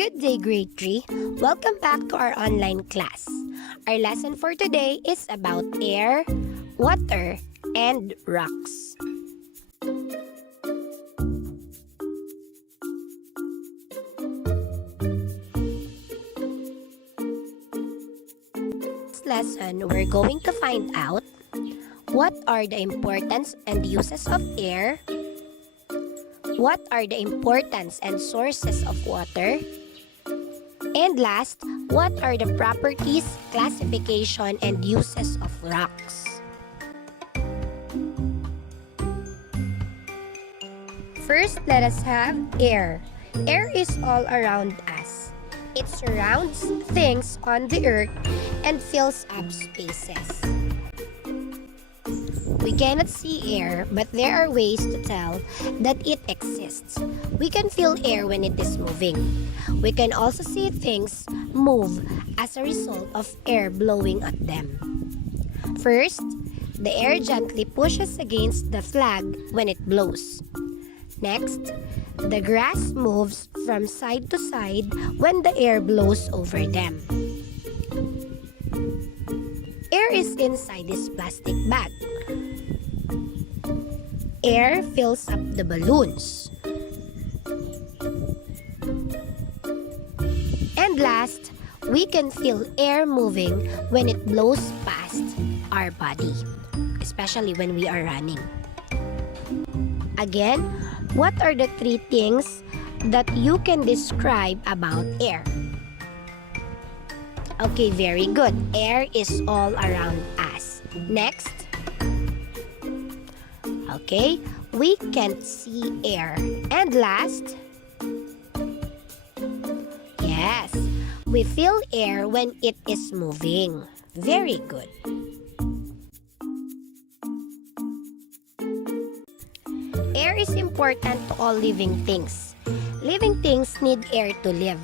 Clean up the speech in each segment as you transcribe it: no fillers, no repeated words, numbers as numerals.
Good day, grade 3. Welcome back to our online class. Our lesson for today is about air, water, and rocks. This lesson, we're going to find out what are the importance and uses of air, what are the importance and sources of water, and last, what are the properties, classification, and uses of rocks? First, let us have air. Air is all around us. It surrounds things on the earth and fills up spaces. We cannot see air, but there are ways to tell that it exists. We can feel air when it is moving. We can also see things move as a result of air blowing at them. First, the air gently pushes against the flag when it blows. Next, the grass moves from side to side when the air blows over them. Air is inside this plastic bag. Air fills up the balloons. And last, we can feel air moving when it blows past our body, especially when we are running. Again, what are the three things that you can describe about air? Okay, very good. Air is all around us. Next. Okay, we can't see air. And last, yes, we feel air when it is moving. Very good. Air is important to all living things. Living things need air to live.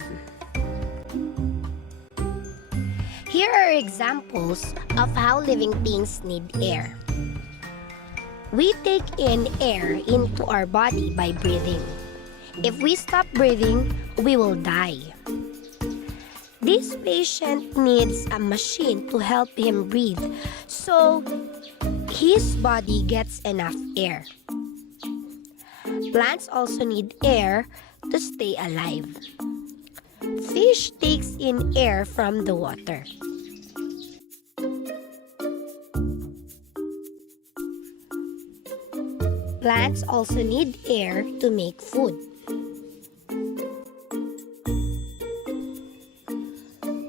Here are examples of how living things need air. We take in air into our body by breathing. If we stop breathing, we will die. This patient needs a machine to help him breathe, so his body gets enough air. Plants also need air to stay alive. Fish takes in air from the water. Plants also need air to make food.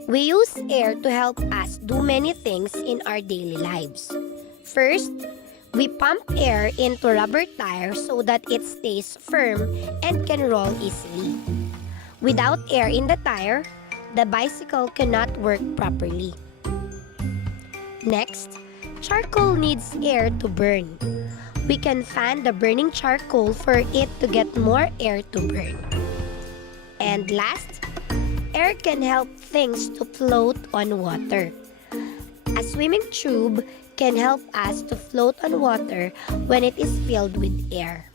We use air to help us do many things in our daily lives. First, we pump air into rubber tires so that it stays firm and can roll easily. Without air in the tire, the bicycle cannot work properly. Next, charcoal needs air to burn. We can fan the burning charcoal for it to get more air to burn. And last, air can help things to float on water. A swimming tube can help us to float on water when it is filled with air.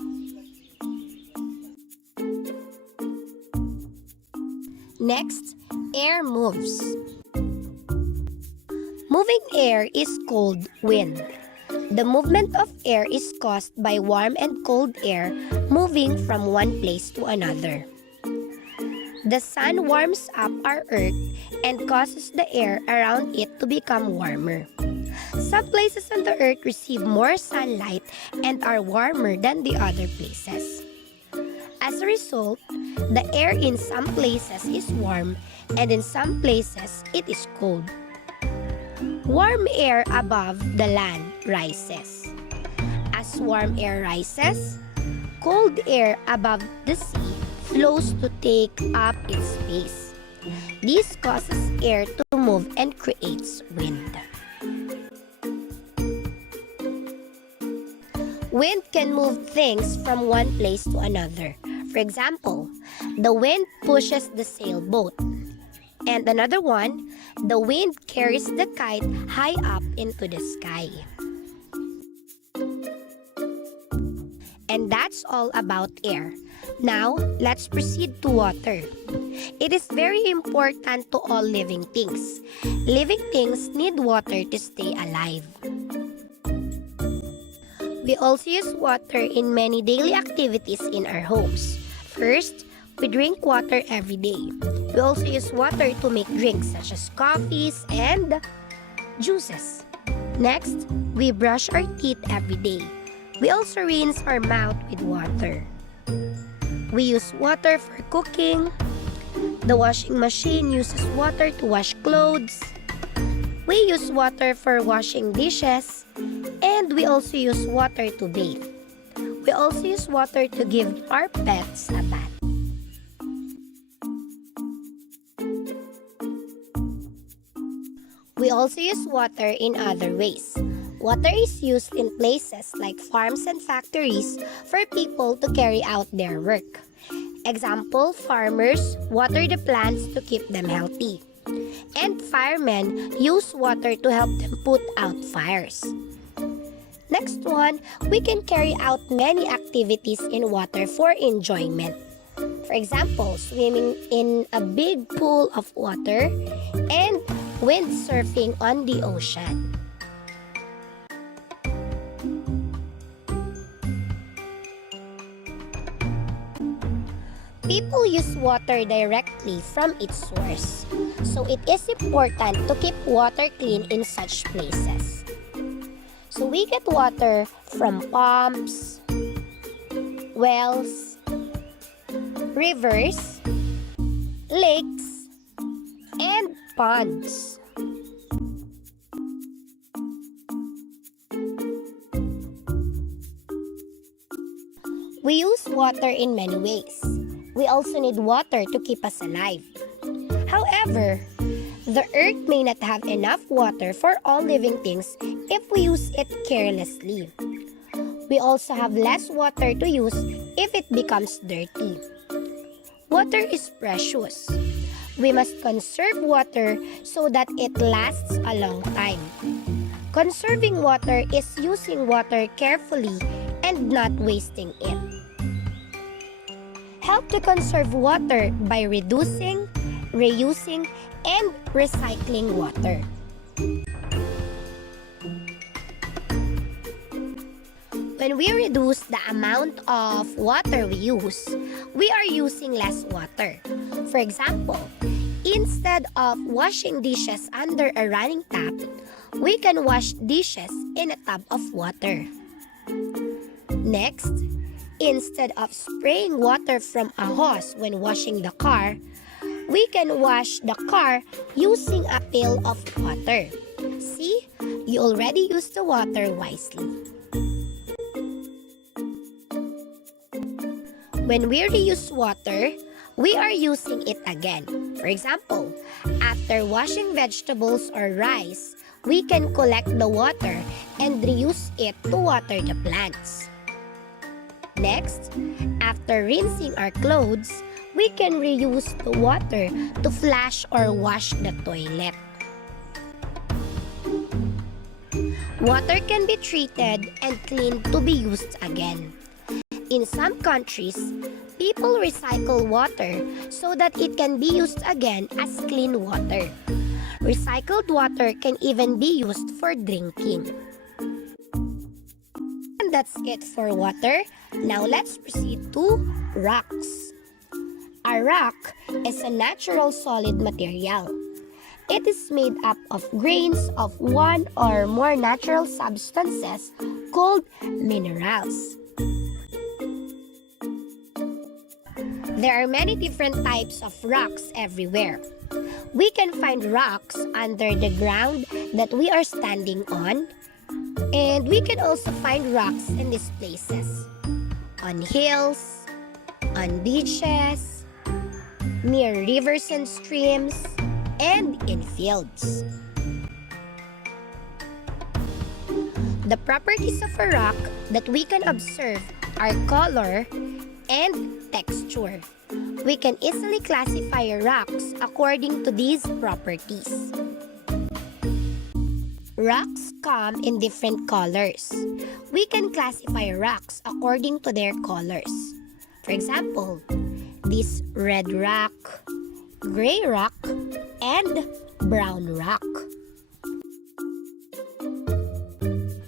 Next, air moves. Moving air is called wind. The movement of air is caused by warm and cold air moving from one place to another. The sun warms up our earth and causes the air around it to become warmer. Some places on the earth receive more sunlight and are warmer than the other places. As a result, the air in some places is warm and in some places it is cold. Warm air above the land rises. As warm air rises, cold air above the sea flows to take up its space. This causes air to move and creates wind. Wind can move things from one place to another. For example, the wind pushes the sailboat. And another one, the wind carries the kite high up into the sky. And that's all about air. Now, let's proceed to water. It is very important to all living things. Living things need water to stay alive. We also use water in many daily activities in our homes. First, we drink water every day. We also use water to make drinks such as coffees and juices. Next, we brush our teeth every day. We also rinse our mouth with water. We use water for cooking. The washing machine uses water to wash clothes. We use water for washing dishes. And we also use water to bathe. We also use water to give our pets a bath. We also use water in other ways. Water is used in places like farms and factories for people to carry out their work. Example, farmers water the plants to keep them healthy. And firemen use water to help them put out fires. Next one, we can carry out many activities in water for enjoyment. For example, swimming in a big pool of water and windsurfing on the ocean. People use water directly from its source, so it is important to keep water clean in such places. So we get water from pumps, wells, rivers, lakes, and ponds. We use water in many ways. We also need water to keep us alive. However, the earth may not have enough water for all living things if we use it carelessly. We also have less water to use if it becomes dirty. Water is precious. We must conserve water so that it lasts a long time. Conserving water is using water carefully and not wasting it. Help to conserve water by reducing, reusing, and recycling water. When we reduce the amount of water we use, we are using less water. For example, instead of washing dishes under a running tap, we can wash dishes in a tub of water. Next, instead of spraying water from a hose when washing the car, we can wash the car using a pail of water. See, you already used the water wisely. When we reuse water, we are using it again. For example, after washing vegetables or rice, we can collect the water and reuse it to water the plants. Next, after rinsing our clothes, we can reuse the water to flush or wash the toilet. Water can be treated and cleaned to be used again. In some countries, people recycle water so that it can be used again as clean water. Recycled water can even be used for drinking. And that's it for water. Now let's proceed to rocks. A rock is a natural solid material. It is made up of grains of one or more natural substances called minerals. There are many different types of rocks everywhere. We can find rocks under the ground that we are standing on, and we can also find rocks in these places, on hills, on beaches, near rivers and streams, and in fields. The properties of a rock that we can observe are color and texture. We can easily classify rocks according to these properties. Rocks come in different colors. We can classify rocks according to their colors. For example, this red rock, gray rock, and brown rock.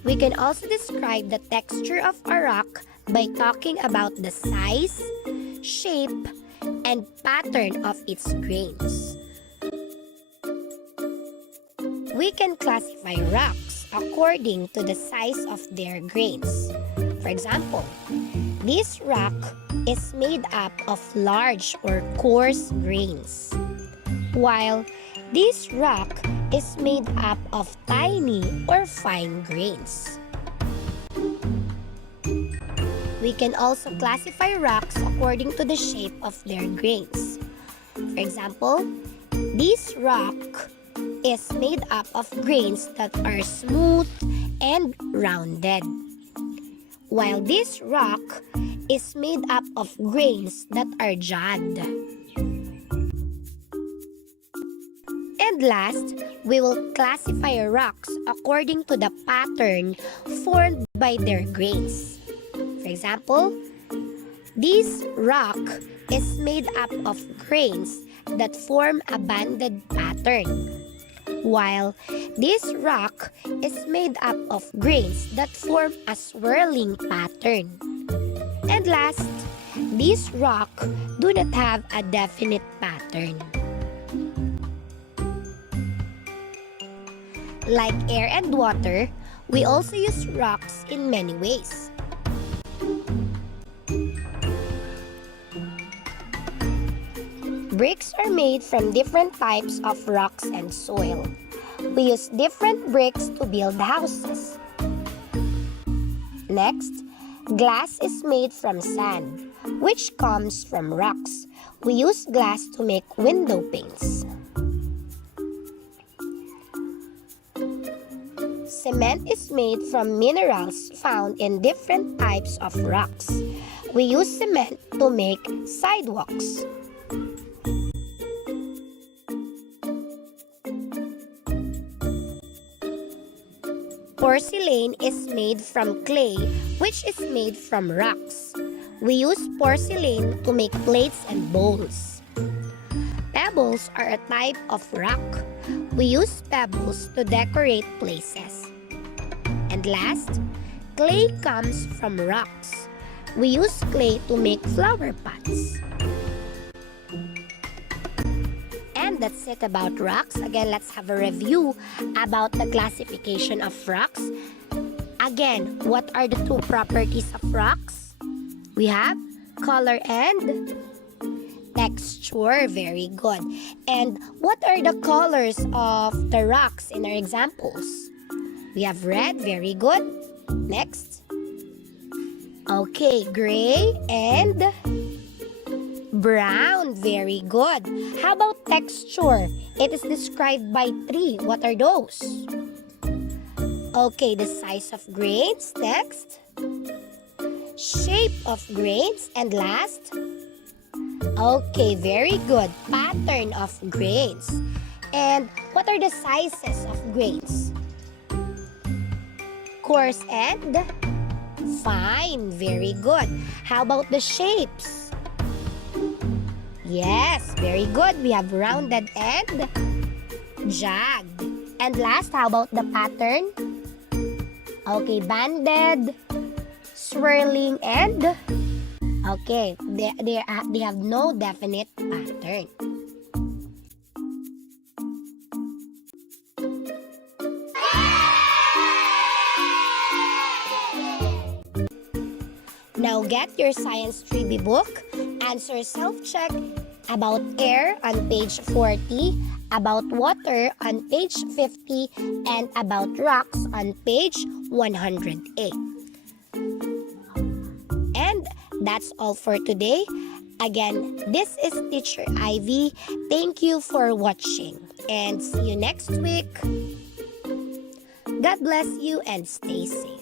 We can also describe the texture of a rock by talking about the size, shape, and pattern of its grains. We can classify rocks according to the size of their grains. For example, this rock is made up of large or coarse grains, while this rock is made up of tiny or fine grains. We can also classify rocks according to the shape of their grains. For example, this rock is made up of grains that are smooth and rounded, while this rock is made up of grains that are jagged. And last, we will classify rocks according to the pattern formed by their grains. For example, this rock is made up of grains that form a banded pattern, while this rock is made up of grains that form a swirling pattern. And last, this rock do not have a definite pattern. Like air and water, we also use rocks in many ways. Bricks are made from different types of rocks and soil. We use different bricks to build houses. Next, glass is made from sand, which comes from rocks. We use glass to make window panes. Cement is made from minerals found in different types of rocks. We use cement to make sidewalks. Porcelain is made from clay, which is made from rocks. We use porcelain to make plates and bowls. Pebbles are a type of rock. We use pebbles to decorate places. And last, clay comes from rocks. We use clay to make flower pots. And that's it about rocks. Again, let's have a review about the classification of rocks. Again, what are the two properties of rocks? We have color and texture. Very good. And what are the colors of the rocks in our examples? We have red. Very good. Next. Okay, gray and brown. Very good. How about texture? It is described by three. What are those? Okay, the size of grains. Next. Shape of grains. And last. Okay, very good. Pattern of grains. And what are the sizes of grains? Coarse and fine. Very good. How about the shapes? Yes, very good. We have rounded and jagged. And last, how about the pattern? Okay, banded, swirling, and okay, they have no definite pattern. Now get your Science 3B book, answer self-check about air on page 40, about water on page 50, and about rocks on page 108. And that's all for today. Again, this is Teacher Ivy. Thank you for watching and see you next week. God bless you and stay safe.